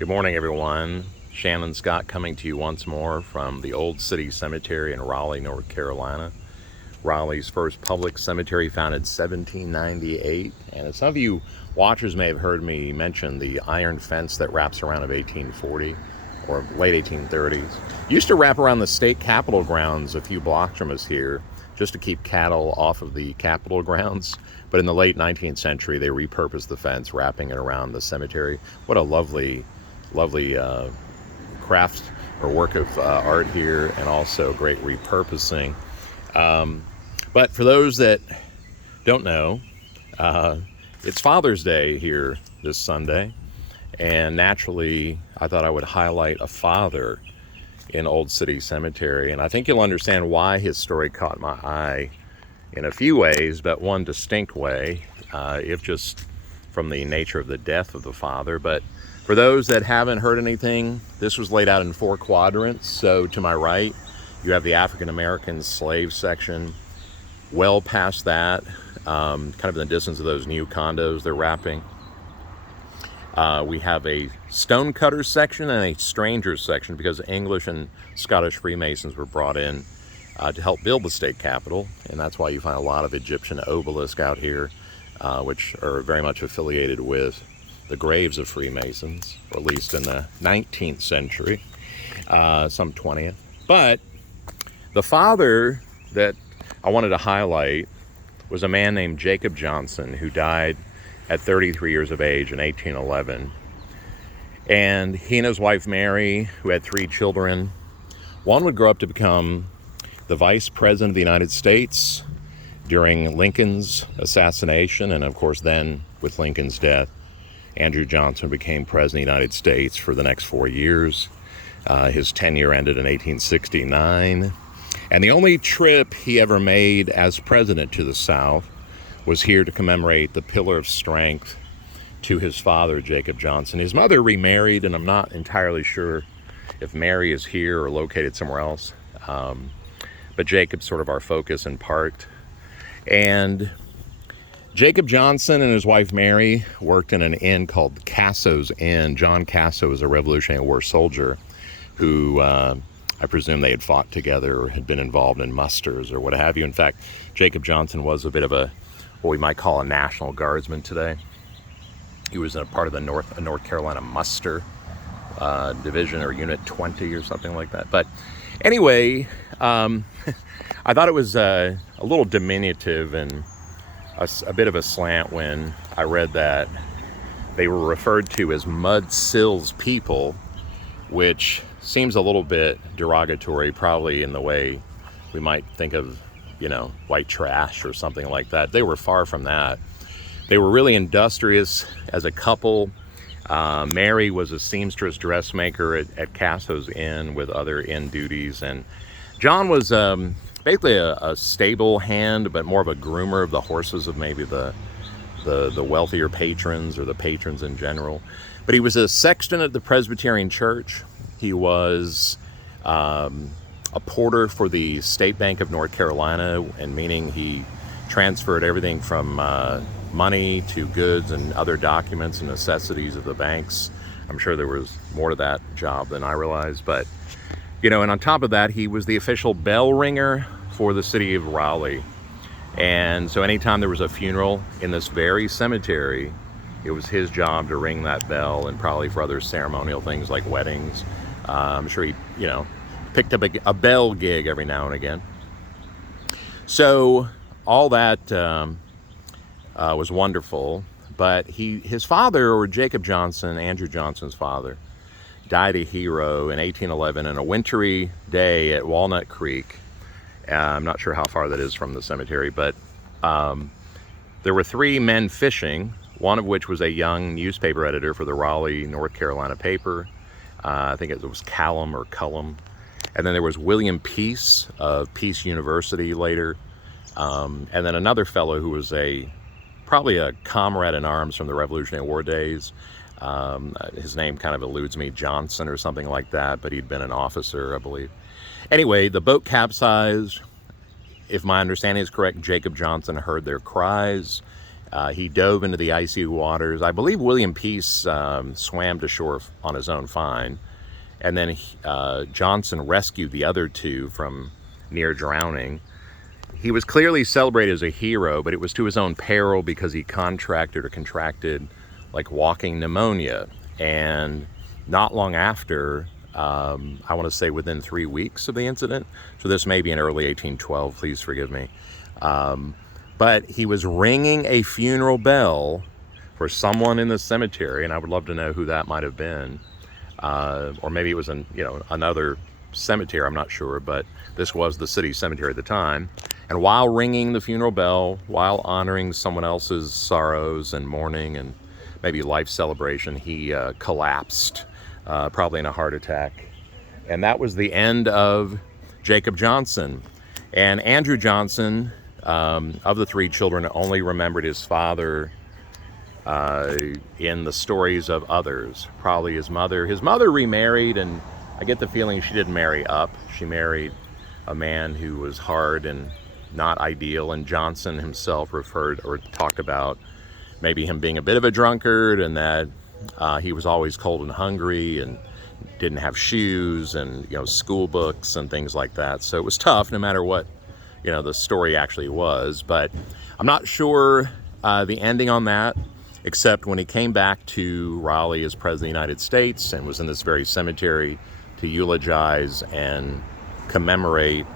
Good morning, everyone. Shannon Scott coming to you once more from the Old City Cemetery in Raleigh, North Carolina. Raleigh's first public cemetery, founded 1798. And as some of you watchers may have heard me mention, the iron fence that wraps around of 1840 or late 1830s used to wrap around the state capitol grounds a few blocks from us here, just to keep cattle off of the capitol grounds. But in the late 19th century, they repurposed the fence, wrapping it around the cemetery. What a lovely craft or work of art here, and also great repurposing. But for those that don't know, it's Father's Day here this Sunday, and naturally I thought I would highlight a father in Old City Cemetery, and I think you'll understand why his story caught my eye in a few ways, but one distinct way, if just from the nature of the death of the father. But for those that haven't heard anything, this was laid out in 4 quadrants. So to my right, you have the African American slave section. Well past that, kind of in the distance of those new condos they're wrapping, we have a stonecutter section and a strangers section, because English and Scottish Freemasons were brought in to help build the state capitol, and that's why you find a lot of Egyptian obelisks out here, which are very much affiliated with the graves of Freemasons, or at least in the 19th century, some 20th. But the father that I wanted to highlight was a man named Jacob Johnson, who died at 33 years of age in 1811. And he and his wife Mary, who had 3 children, one would grow up to become the Vice President of the United States during Lincoln's assassination, and of course then with Lincoln's death, Andrew Johnson became President of the United States for the next 4 years. His tenure ended in 1869. And the only trip he ever made as president to the South was here to commemorate the Pillar of Strength to his father, Jacob Johnson. His mother remarried, and I'm not entirely sure if Mary is here or located somewhere else. But Jacob's sort of our focus in part. And Jacob Johnson and his wife Mary worked in an inn called Casso's Inn. John Casso was a Revolutionary War soldier who I presume they had fought together or had been involved in musters or what have you. In fact, Jacob Johnson was a bit of a, what we might call a National Guardsman today. He was a part of the North Carolina muster division, or Unit 20 or something like that. But anyway, I thought it was a little diminutive and a bit of a slant when I read that they were referred to as Mud Sills people, which seems a little bit derogatory, probably in the way we might think of, white trash or something like that. They were far from that. They were really industrious as a couple. Mary was a seamstress dressmaker at Casso's Inn with other inn duties, and John was basically a stable hand, but more of a groomer of the horses of maybe the wealthier patrons, or the patrons in general. But he was a sexton at the Presbyterian Church. He was a porter for the State Bank of North Carolina, and meaning he transferred everything from money to goods and other documents and necessities of the banks. I'm sure there was more to that job than I realized, but and on top of that, he was the official bell ringer for the city of Raleigh. And so anytime there was a funeral in this very cemetery, it was his job to ring that bell, and probably for other ceremonial things like weddings. I'm sure he, picked up a bell gig every now and again. So all that was wonderful. But his father, or Jacob Johnson, Andrew Johnson's father, died a hero in 1811 in a wintry day at Walnut Creek. I'm not sure how far that is from the cemetery, but there were 3 men fishing, one of which was a young newspaper editor for the Raleigh, North Carolina paper. I think it was Callum or Cullum. And then there was William Peace of Peace University later. And then another fellow who was probably a comrade in arms from the Revolutionary War days. His name kind of eludes me, Johnson or something like that, but he'd been an officer, I believe. Anyway, the boat capsized. If my understanding is correct, Jacob Johnson heard their cries He dove into the icy waters. I believe William Peace swam to shore on his own fine. And then Johnson rescued the other two from near drowning. He was clearly celebrated as a hero, but it was to his own peril because he contracted like walking pneumonia. And not long after, I want to say within 3 weeks of the incident, so this may be in early 1812, please forgive me, but he was ringing a funeral bell for someone in the cemetery, and I would love to know who that might have been. Or maybe it was another cemetery, I'm not sure, but this was the city cemetery at the time. And while ringing the funeral bell, while honoring someone else's sorrows and mourning and maybe life celebration, he collapsed, probably in a heart attack. And that was the end of Jacob Johnson. And Andrew Johnson, of the three children, only remembered his father in the stories of others, probably his mother. His mother remarried, and I get the feeling she didn't marry up. She married a man who was hard and not ideal, and Johnson himself referred or talked about maybe him being a bit of a drunkard, and that he was always cold and hungry and didn't have shoes and school books and things like that. So it was tough no matter what the story actually was. But I'm not sure the ending on that, except when he came back to Raleigh as President of the United States and was in this very cemetery to eulogize and commemorate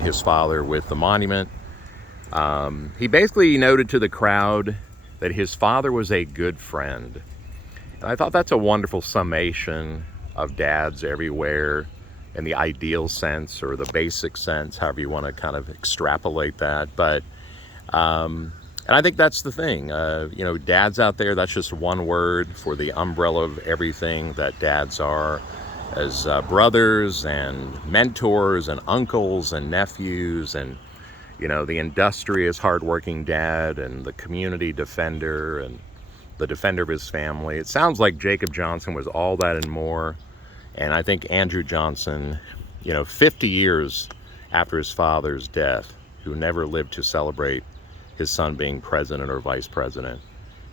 his father with the monument. He basically noted to the crowd that his father was a good friend. And I thought that's a wonderful summation of dads everywhere in the ideal sense or the basic sense, however you want to kind of extrapolate that. But and I think that's the thing, dads out there, that's just one word for the umbrella of everything that dads are, as brothers and mentors and uncles and nephews, and the industrious, hardworking dad, and the community defender, and the defender of his family. It sounds like Jacob Johnson was all that and more. And I think Andrew Johnson, 50 years after his father's death, who never lived to celebrate his son being president or vice president,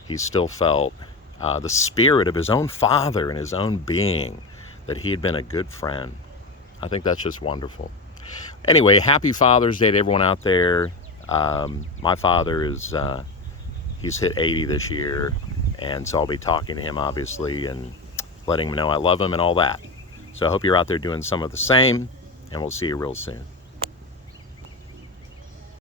he still felt the spirit of his own father and his own being, that he had been a good friend. I think that's just wonderful. Anyway, happy Father's Day to everyone out there. My father is, he's hit 80 this year, and so I'll be talking to him, obviously, and letting him know I love him and all that. So I hope you're out there doing some of the same, and we'll see you real soon.